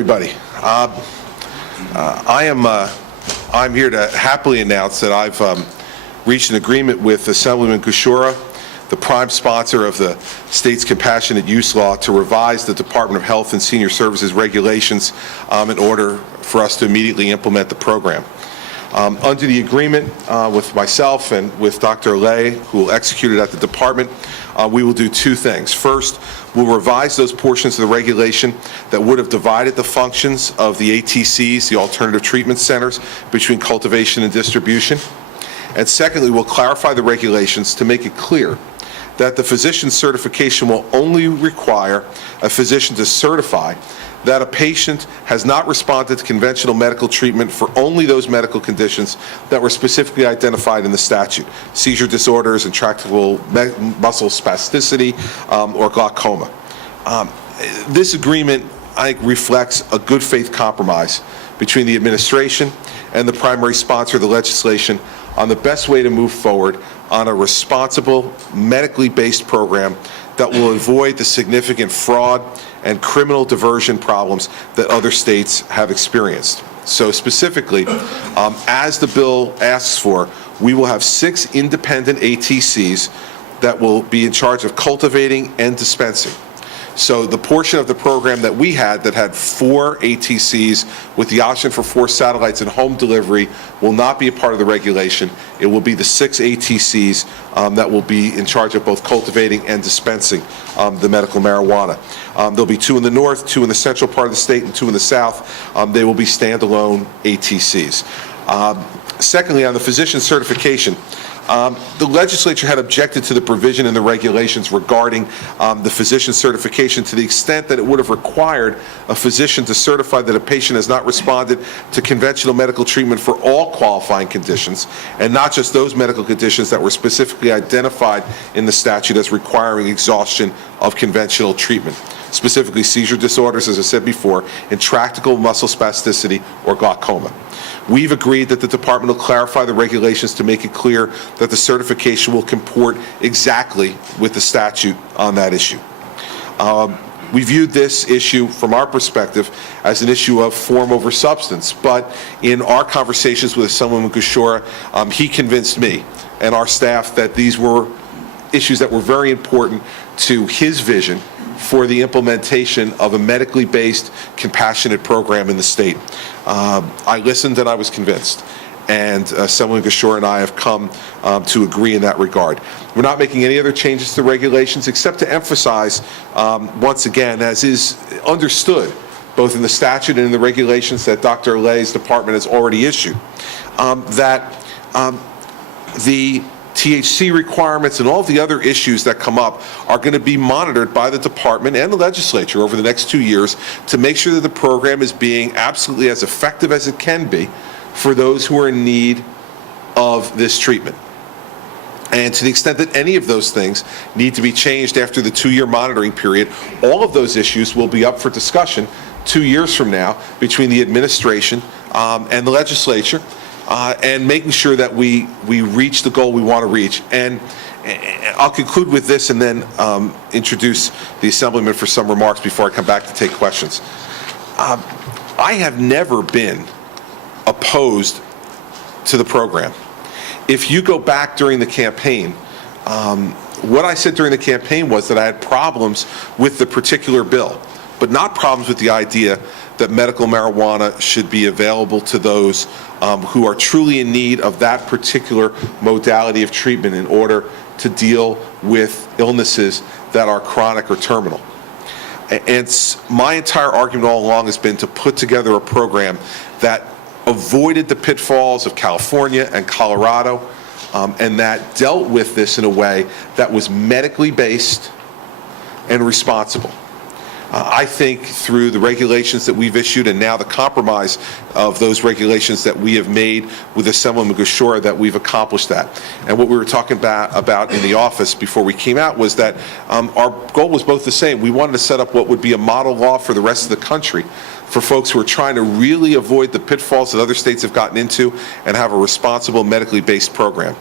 Everybody, I'm here to happily announce that I've reached an agreement with Assemblyman Kushura, the prime sponsor of the state's compassionate use law, to revise the Department of Health and Senior Services regulations in order for us to immediately implement the program. Under the agreement with myself and with Dr. Lay, who will execute it at the department, we will do two things. First, we'll revise those portions of the regulation that would have divided the functions of the ATCs, the Alternative Treatment Centers, between cultivation and distribution. And secondly, we'll clarify the regulations to make it clear that the physician certification will only require a physician to certify that a patient has not responded to conventional medical treatment for only those medical conditions that were specifically identified in the statute: seizure disorders, intractable muscle spasticity, or glaucoma. This agreement, I think, reflects a good faith compromise between the administration and the primary sponsor of the legislation on the best way to move forward on a responsible, medically based program that will avoid the significant fraud and criminal diversion problems that other states have experienced. So specifically, as the bill asks for, we will have 6 independent ATCs that will be in charge of cultivating and dispensing. So the portion of the program that we had that had 4 ATCs with the option for 4 satellites and home delivery will not be a part of the regulation. It will be the 6 ATCs that will be in charge of both cultivating and dispensing the medical marijuana. There'll be 2 in the north, 2 in the central part of the state, and 2 in the south. They will be standalone ATCs. Secondly, on the physician certification, the legislature had objected to the provision in the regulations regarding the physician certification to the extent that it would have required a physician to certify that a patient has not responded to conventional medical treatment for all qualifying conditions, and not just those medical conditions that were specifically identified in the statute as requiring exhaustion of conventional treatment, specifically seizure disorders, as I said before, intractable muscle spasticity, or glaucoma. We've agreed that the department will clarify the regulations to make it clear that the certification will comport exactly with the statute on that issue. We viewed this issue, from our perspective, as an issue of form over substance, but in our conversations with Assemblyman Kushura, he convinced me and our staff that these were issues that were very important to his vision for the implementation of a medically based, compassionate program in the state. I listened and I was convinced, and Assemblyman Kushura and I have come to agree in that regard. We're not making any other changes to regulations except to emphasize, once again, as is understood both in the statute and in the regulations that Dr. Lay's department has already issued, that the THC requirements and all of the other issues that come up are going to be monitored by the department and the legislature over the next 2 years to make sure that the program is being absolutely as effective as it can be for those who are in need of this treatment. And to the extent that any of those things need to be changed after the 2-year monitoring period, all of those issues will be up for discussion 2 years from now between the administration and the legislature, and making sure that we reach the goal we want to reach. And I'll conclude with this and then introduce the Assemblyman for some remarks before I come back to take questions. I have never been opposed to the program. If you go back during the campaign, what I said during the campaign was that I had problems with the particular bill, but not problems with the idea that medical marijuana should be available to those who are truly in need of that particular modality of treatment in order to deal with illnesses that are chronic or terminal. And my entire argument all along has been to put together a program that avoided the pitfalls of California and Colorado, and that dealt with this in a way that was medically based and responsible. I think through the regulations that we've issued and now the compromise of those regulations that we have made with Assemblyman Kushura, that we've accomplished that. And what we were talking about in the office before we came out was that our goal was both the same. We wanted to set up what would be a model law for the rest of the country for folks who are trying to really avoid the pitfalls that other states have gotten into and have a responsible medically based program.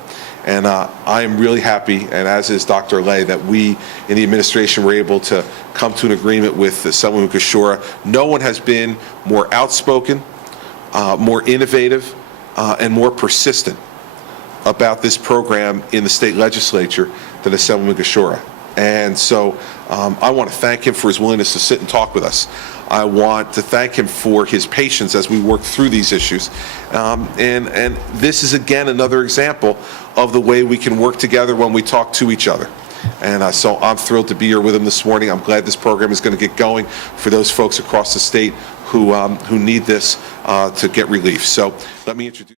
And I am really happy, and as is Dr. Lay, that we in the administration were able to come to an agreement with Assemblyman Kushura. No one has been more outspoken, more innovative, and more persistent about this program in the state legislature than Assemblyman Kushura. And so I want to thank him for his willingness to sit and talk with us. I want to thank him for his patience as we work through these issues. And this is, again, another example of the way we can work together when we talk to each other. And so I'm thrilled to be here with him this morning. I'm glad this program is going to get going for those folks across the state who need this to get relief. So let me introduce